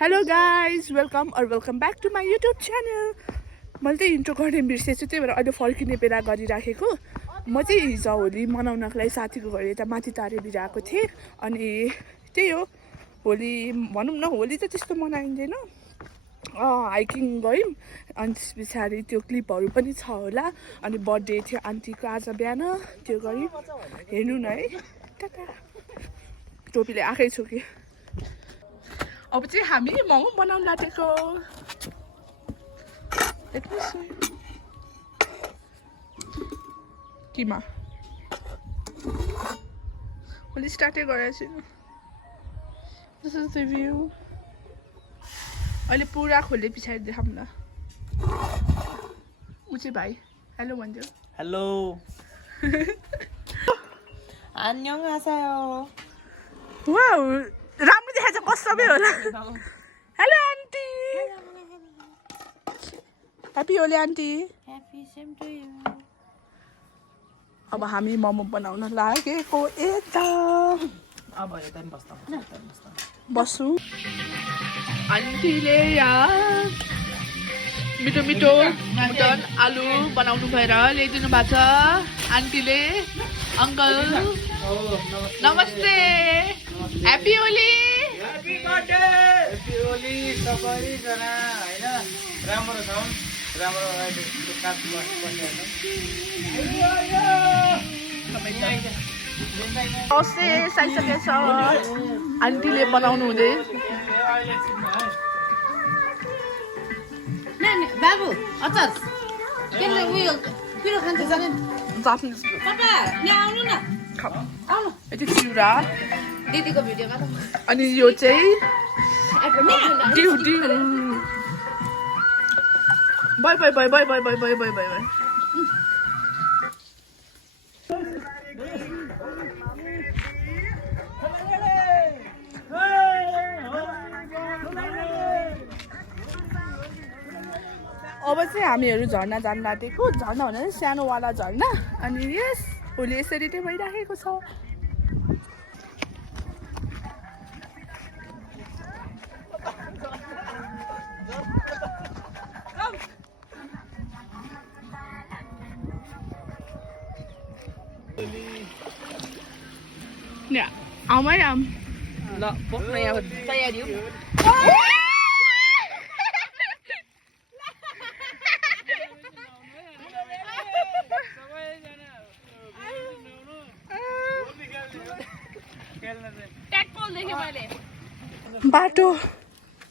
Hello guys welcome back to my YouTube channel. मैले चाहिँ intro गर्ने बिर्सेछु, त्यही भएर अहिले फर्किने बेला गरिराखेको। म चाहिँ हिजो होली मनाउनको लागि साथीको घर यता माथि तारेभिर आएको थिएँ। अनि त्यही हो, होली भनौँ न, होली चाहिँ त्यस्तो मनाइँदैन। हाइकिङ गयौँ, अनि त्यस पछाडि त्यो क्लिपहरू पनि छ होला। अनि बर्थडे थियो आन्टीको आज बिहान, त्यो गऱ्यौँ। हेर्नु न है, टाटा। टोपीले आएकै छु कि। अब चाहिँ हामी मोमो बनाउन लागेको। किमा मैले स्टार्टै गरेको छु। This is the view. अहिले पुरा खोले पछाडि देखाउँ न। ऊ चाहिँ भाइ हेलो भनिदियो। हेलो 안녕하세요. वाउ, राम्रो देखाएको छ, कस्तो होला। Hello aunty, happy Holi aunty. Happy same to you. अब हामी मोमो बनाउन लागेको एकदम। अब यता पनि बस्छु। आन्टीले यहाँ मिठो मिठो मटन आलु बनाउनु भएर ल्याइदिनु भएको छ। आन्टीले अङ्कल नमस्ते, happy Holi. Happy birthday, happy Holi सबैजना। हैन राम्रो छ, राम्रो काट पर्ने दसैँ आइसकेछ, आन्टीले बनाउनु हुँदै। नानी बाबु अचार केले उयो पिरो खान्छ जाने जापानिज पापा यहाँ आउनु न आउनु यति चिउरा। दिदीको भिडियो गर्नु अनि यो चाहिँ डिउ डिउ। Bye bye bye bye bye bye bye bye bye bye. अब चाहिँ हामीहरू झर्ना जान लागेको। झर्ना भने सानोवाला झर्ना। अनि यस होली यसरी नै भइराखेको छ। Yeah, I am. ल बोक्न यहाँ तयारी हो। बाटो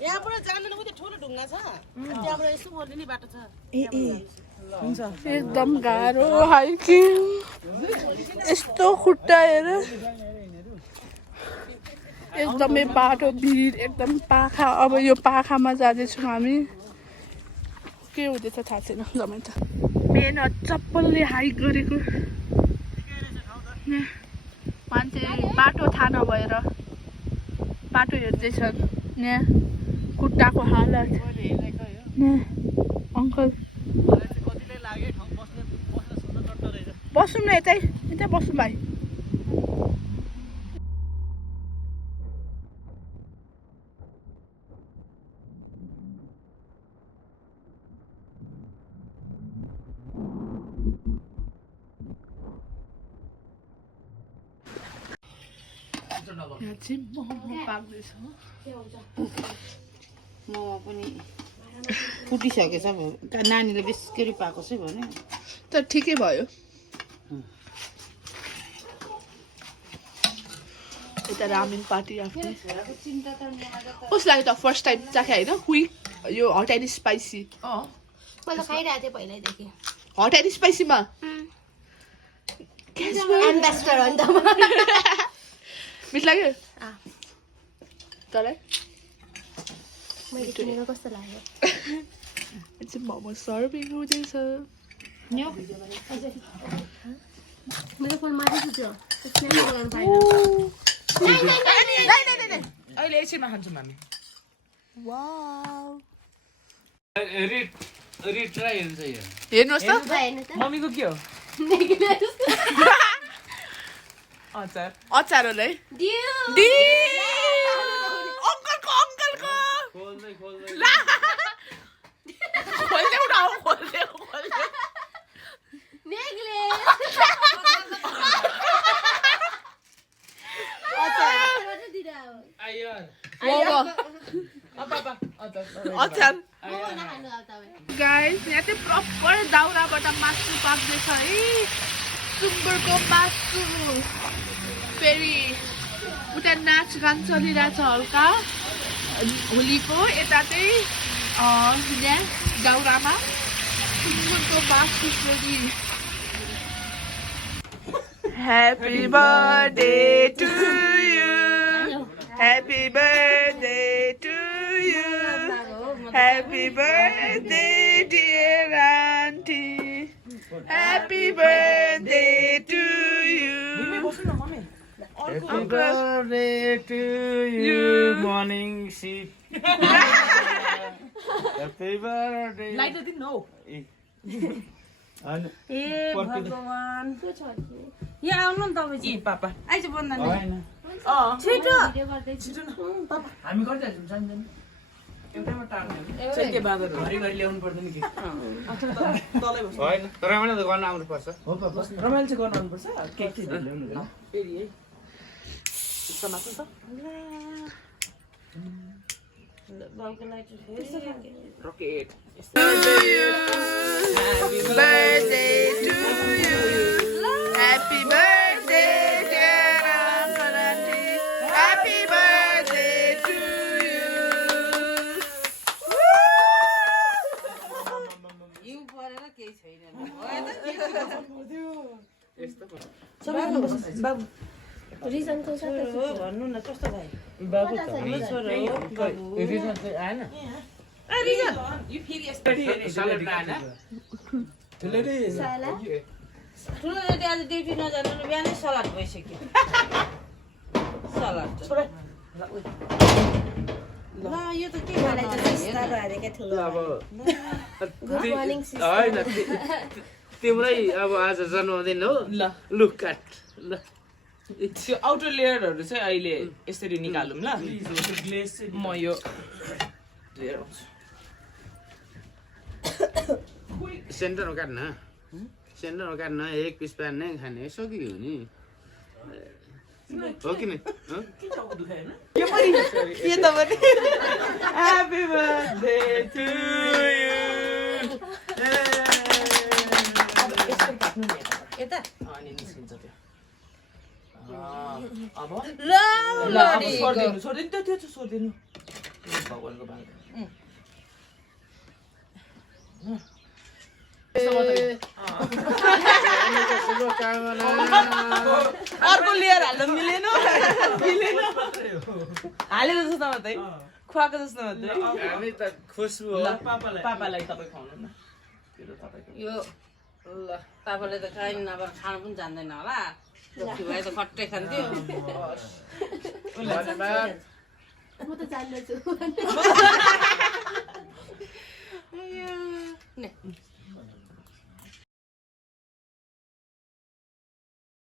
यहाँबाट जानु न उतै ठुलो ढुङ्गा छ त्यहाँबाट यसो बोल्ने नि बाटो छ हुन्छ। एकदम गाह्रो हाइकिङ, यस्तो खुट्टा हेर, एकदमै बाटो भिड, एकदम पाखा। अब यो पाखामा जाँदैछौँ हामी। के हुँदैछ थाहा छैन जम्मै त। मेहनत चप्पलले हाइक गरेको मान्छे बाटो थाहा नभएर बाटो हेर्दैछन्। यहाँ खुट्टाको हालत। अङ्कल बस्नु न, यतै यतै बस्नु भाइ। यहाँ चाहिँ मोमो पाक्दैछ। मोमो पनि फुटिसकेछ नानीले बिस्किरी पाएको छ भने तर ठिकै भयो। यता रामेन पार्टी आफ्नो कस्तो लाग्यो त? फर्स्ट टाइम चाखे होइन? क्विक यो हट एन्ड स्पाइसी। मैले त खाइरहेको थिएँ पहिल्यैदेखि हट एन्ड स्पाइसीमा एम्बेसडर हो नि त मिठ लाग्यो तँलाई? मैले किनेको कस्तो लाग्यो चाहिँ मोमो सर्भिङ हुँदैछ। मेरो फोन माथि सुत्यो अहिले एकछिनमा खान्छौँ हामी। वाउ, रिट्राई हुन्छ यो। हेर्नुहोस् त मम्मीको के हो? अचार अचार होला है। दियो अङ्कलको खोल्देऊ न खोल्देऊ अचार गाइस यहाँ चाहिँ प्रपर दाउराबाट मासु पाक्दैछ है सुँगुरको मासु फेरि उता नाचगान चलिरहेछ हल्का होलीको यता चाहिँ यहाँ दाउरामा सुँगुरको मासु फेरि Happy birthday to you. Happy birthday to you. Happy birthday, dear auntie. Happy birthday to you. Happy birthday to you, morning sheep. Happy birthday. Light it no. And भगवान यहाँ आउनु नि तपाईँ ए पापा आइज बन्द छिटो छिटो पापा हामी गरिहाल्छौँ चाहिँदैन एउटैमा टार्नु के बादर घरि घरि ल्याउनु पर्दैन कि तलै बस्नु होइन रमाइलो त गर्न आउनु पर्छ हो पापा रमाइलो चाहिँ गर्न आउनुपर्छ के ल्याउनु फेरि है समास त बलको light rocket Happy birthday to you. Happy birthday, dear uncle auntie. Happy birthday to you. You परेर केही छैन बाबु भन्नु न कस्तो भयो बाबु छोरो हो बाबु रिजन चाहिँ आएन यो फेरि यस्तो सलाड आएन ठुलो जेठी आज ड्युटी नजानु न बिहानै सलाद भइसक्यो सलाद ल यो त के अब होइन तिम्रै अब आज जन्मदिन हो ल लु काट ल त्यो आउटर लेयरहरू चाहिँ अहिले यसरी निकालौँ ल म यो सेन्टरमा काट्न सेन्टरमा काट्न एक पिस प्यान नै खाने सकियो नि हो कि नि के पनि के त पनि ह्यापी बर्थडे टु यु यता अनि निस्किन्छ त्यो अब ल ल अब छोडिदिनु छोडिदिनु त्यो त्यो छोडिदिनु भगवानको भाइ शुभकामना अर्को लेयर हाल्नु मिलेन हालेको जस्तो मात्रै खुवाएको जस्तो मात्रै हामी त खुसबु हो ल पापालाई तपाईँ खुवाउनु न त्यो तपाईँको यो ल पापाले त खाइ नभएर खानु पनि जान्दैन होला जति भए त खट्टै खान्थ्यो धन्यवाद म त जान्दछु ने